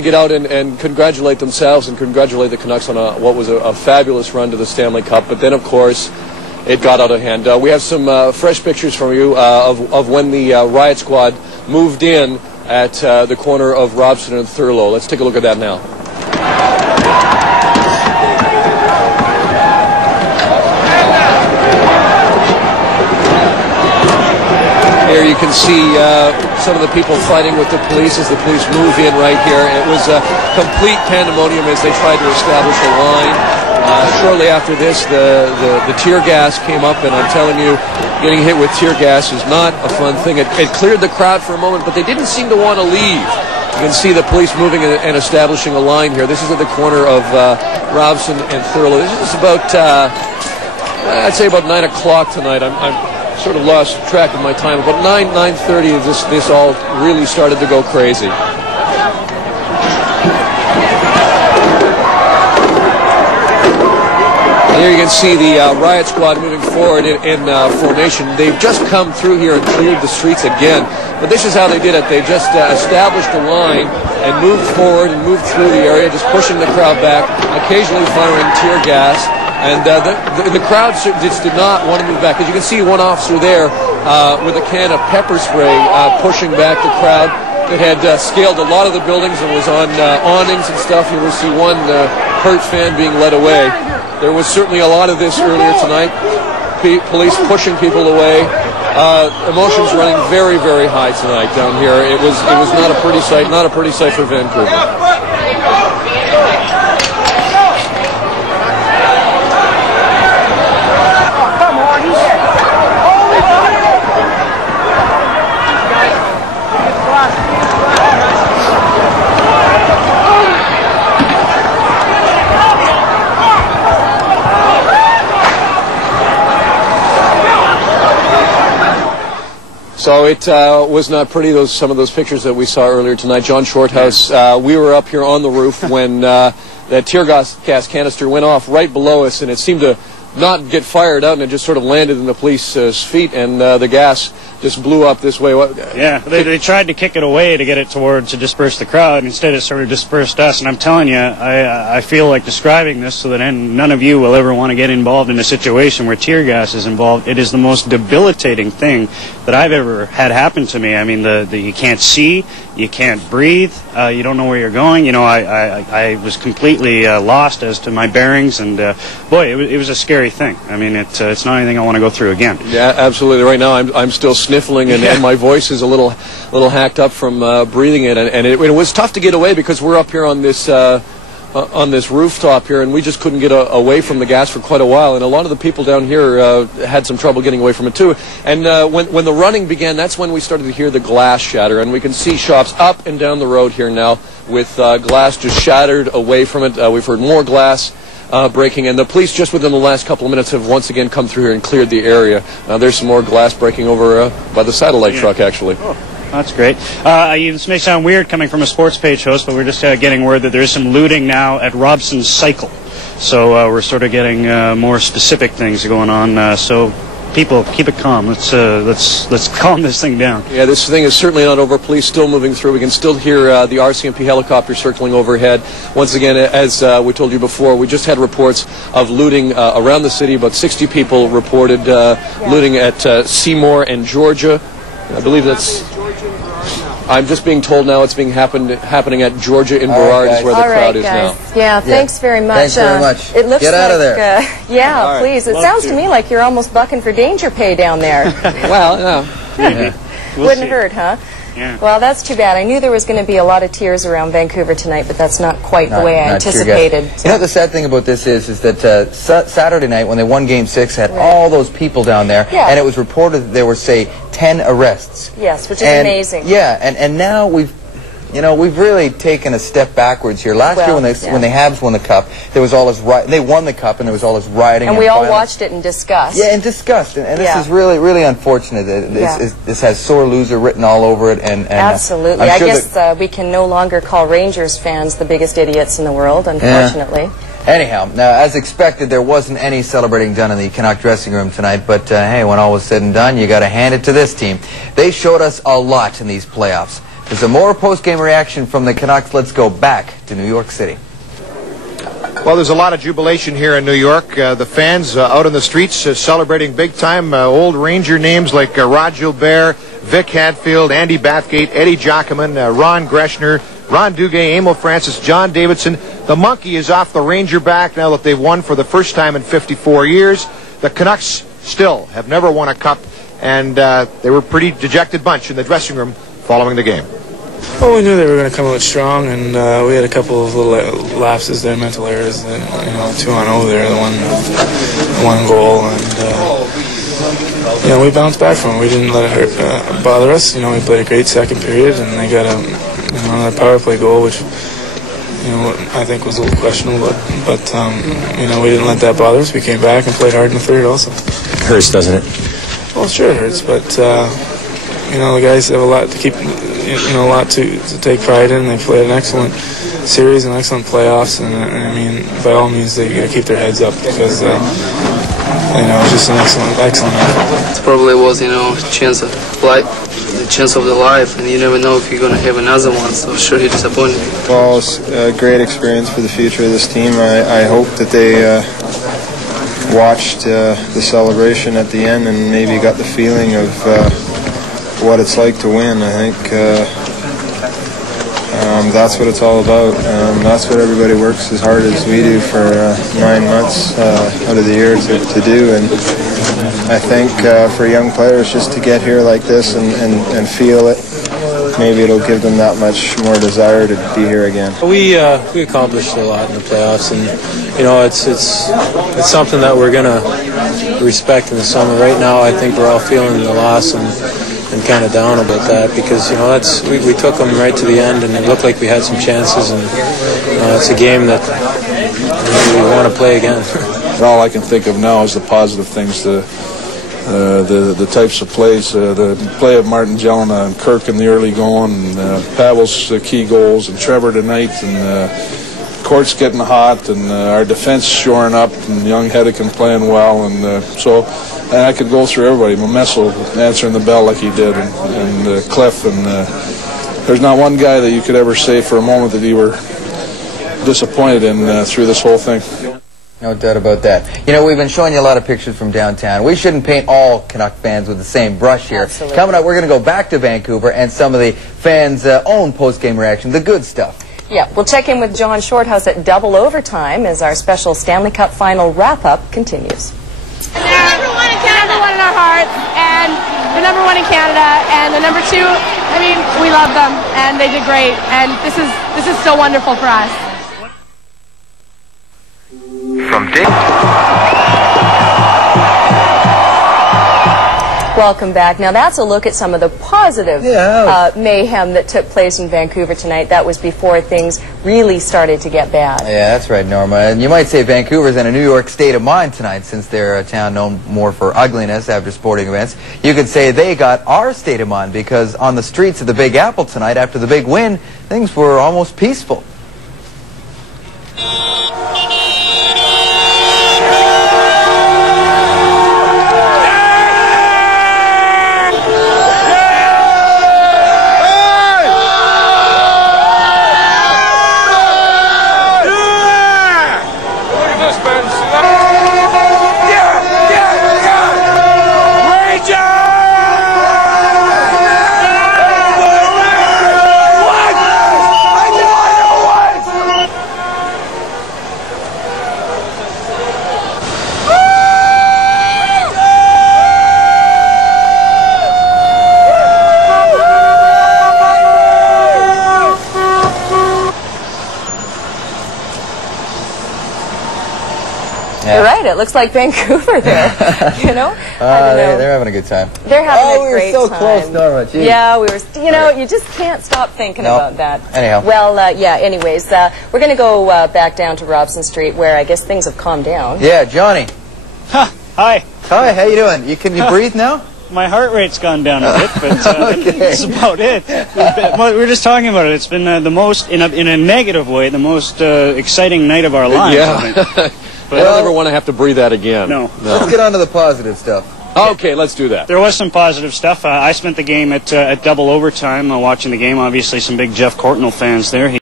Get out and congratulate themselves and congratulate the Canucks on what was a fabulous run to the Stanley Cup. But then, of course, it got out of hand. We have some fresh pictures from you of when the Riot squad moved in at the corner of Robson and Thurlow. Let's take a look at that now. Here you can see some of the people fighting with the police as the police move in right here. It was a complete pandemonium as they tried to establish a line. Shortly after this, the tear gas came up, and I'm telling you, getting hit with tear gas is not a fun thing. It cleared the crowd for a moment, but they didn't seem to want to leave. You can see the police moving and establishing a line here. This is at the corner of Robson and Thurlow. This is about, I'd say about 9 o'clock tonight. I'm sort of lost track of my time. About 9:30, this all really started to go crazy. Here you can see the Riot squad moving forward in formation. They've just come through here and cleared the streets again. But this is how they did it. They just established a line and moved forward and moved through the area, just pushing the crowd back, occasionally firing tear gas. And the crowd just did not want to move back. As you can see, one officer there with a can of pepper spray pushing back the crowd. It had scaled a lot of the buildings and was on awnings and stuff. You will see one hurt fan being led away. There was certainly a lot of this earlier tonight. Police pushing people away. Emotions running very, very high tonight down here. It was not a pretty sight. Not a pretty sight for Vancouver. So it was not pretty, some of those pictures that we saw earlier tonight. John Shorthouse, we were up here on the roof when that tear gas canister went off right below us, and it seemed to not get fired out, and it just sort of landed in the police's feet, and the gas just blew up this way. Yeah, they tried to kick it away to get it to disperse the crowd. Instead, it sort of dispersed us. And I'm telling you, I feel like describing this so that none of you will ever want to get involved in a situation where tear gas is involved. It is the most debilitating thing that I've ever had happen to me. I mean, you can't see, you can't breathe, you don't know where you're going. You know, I was completely lost as to my bearings, and boy, it was a scary thing. I mean, it's not anything I want to go through again. Yeah, absolutely. Right now, I'm still sniffling, and my voice is a little hacked up from breathing it, and it was tough to get away because we're up here on this rooftop here, and we just couldn't get away from the gas for quite a while, and a lot of the people down here had some trouble getting away from it too. And when the running began, that's when we started to hear the glass shatter, and we can see shops up and down the road here now with glass just shattered away from it. We've heard more glass breaking, and the police just within the last couple of minutes have once again come through here and cleared the area. There's some more glass breaking over by the satellite truck, actually. Oh, that's great. This may sound weird coming from a sports page host, but we're just getting word that there's some looting now at Robson's Cycle. So we're sort of getting more specific things going on. So people, keep it calm. Let's calm this thing down. Yeah, this thing is certainly not over. Police still moving through. We can still hear the RCMP helicopter circling overhead. Once again, as we told you before, we just had reports of looting around the city. About 60 people reported looting at Seymour and Georgia. I believe that's... I'm just being told now it's happening at Georgia in Burrard is where the crowd is now. Yeah, thanks very much. Thanks very much. It looks Get out of there. Yeah, right. Please. It sounds to me like you're almost bucking for danger pay down there. Well, no. Wouldn't hurt, huh? Yeah. Well, that's too bad. I knew there was going to be a lot of tears around Vancouver tonight, but that's not quite the way I anticipated. You know, the sad thing about this is that Saturday night when they won Game 6 had all those people down there, and it was reported that there were, say, 10 arrests. Yes, which is amazing. Yeah, and now we've really taken a step backwards here. Last year when the Habs won the Cup, there was all this they won the Cup and there was all this rioting. And we all watched it in disgust. Yeah, in disgust. And this is really, really unfortunate. This has sore loser written all over it. And absolutely. I guess we can no longer call Rangers fans the biggest idiots in the world, unfortunately. Yeah. Anyhow, now, as expected, there wasn't any celebrating done in the Canuck dressing room tonight, but hey, when all was said and done, you got to hand it to this team. They showed us a lot in these playoffs. For some more post-game reaction from the Canucks, let's go back to New York City. Well, there's a lot of jubilation here in New York. The fans out in the streets celebrating big time. Old Ranger names like Rod Gilbert, Vic Hadfield, Andy Bathgate, Eddie Jockeman, Ron Greschner, Ron Duguay, Emil Francis, John Davidson. The monkey is off the Ranger back now that they've won for the first time in 54 years. The Canucks still have never won a cup, and they were a pretty dejected bunch in the dressing room following the game. Well, we knew they were going to come out strong, and we had a couple of little lapses there, mental errors. 2-on-0 there, the one goal, and we bounced back from it. We didn't let it bother us. We played a great second period, and they got a power play goal, which I think was a little questionable, but we didn't let that bother us. We came back and played hard in the third also. It hurts, doesn't it? Well, sure it hurts, but the guys have a lot to keep. A lot to take pride in. They played an excellent series and excellent playoffs, and I mean, by all means, they got to keep their heads up because it's just an excellent effort. It probably was, the chance of the life, and you never know if you're going to have another one. So sure, he disappointed me. Well, it's a great experience for the future of this team. I hope that they watched the celebration at the end and maybe got the feeling of what it's like to win. I think that's what it's all about. That's what everybody works as hard as we do for 9 months out of the year to do. And I think for young players just to get here like this and feel it, maybe it'll give them that much more desire to be here again. We accomplished a lot in the playoffs, and it's something that we're gonna respect in the summer. Right now, I think we're all feeling the loss and kind of down about that because we took them right to the end, and it looked like we had some chances, and it's a game that we want to play again. All I can think of now is the positive things, the types of plays, the play of Martin Jelena and Kirk in the early going, and Pavel's key goals, and Trevor tonight, and Court's getting hot, and our defense shoring up, and young Hedekin playing well, and and I could go through everybody. Momesso answering the bell like he did, and Cliff, and there's not one guy that you could ever say for a moment that you were disappointed in through this whole thing. No doubt about that. We've been showing you a lot of pictures from downtown. We shouldn't paint all Canuck fans with the same brush here. Absolutely. Coming up, we're going to go back to Vancouver and some of the fans' own post-game reaction, the good stuff. Yeah, we'll check in with John Shorthouse at double overtime as our special Stanley Cup Final wrap-up continues. They're number one in our hearts, and they're number one in Canada, and the number two, we love them, and they did great, and this is so wonderful for us. From Dick. Welcome back. Now that's a look at some of the positive mayhem that took place in Vancouver tonight. That was before things really started to get bad. Yeah, that's right, Norma. And you might say Vancouver's in a New York state of mind tonight, since they're a town known more for ugliness after sporting events. You could say they got our state of mind, because on the streets of the Big Apple tonight, after the big win, things were almost peaceful. You're right. It looks like Vancouver there. They're having a good time. They're having a great time. We were so close, Norma. Jeez. Yeah, we were. You just can't stop thinking about that. Anyhow. Well, anyways, we're going to go back down to Robson Street, where I guess things have calmed down. Yeah, Johnny. Hi. Hi, how you doing? Can you breathe now? My heart rate's gone down a bit, but that's about it. We were just talking about it. It's been the most, in a negative way, the most exciting night of our lives. Yeah. But I don't ever want to have to breathe that again. No. Let's get on to the positive stuff. Okay, let's do that. There was some positive stuff. I spent the game at double overtime watching the game. Obviously, some big Jeff Courtnall fans there.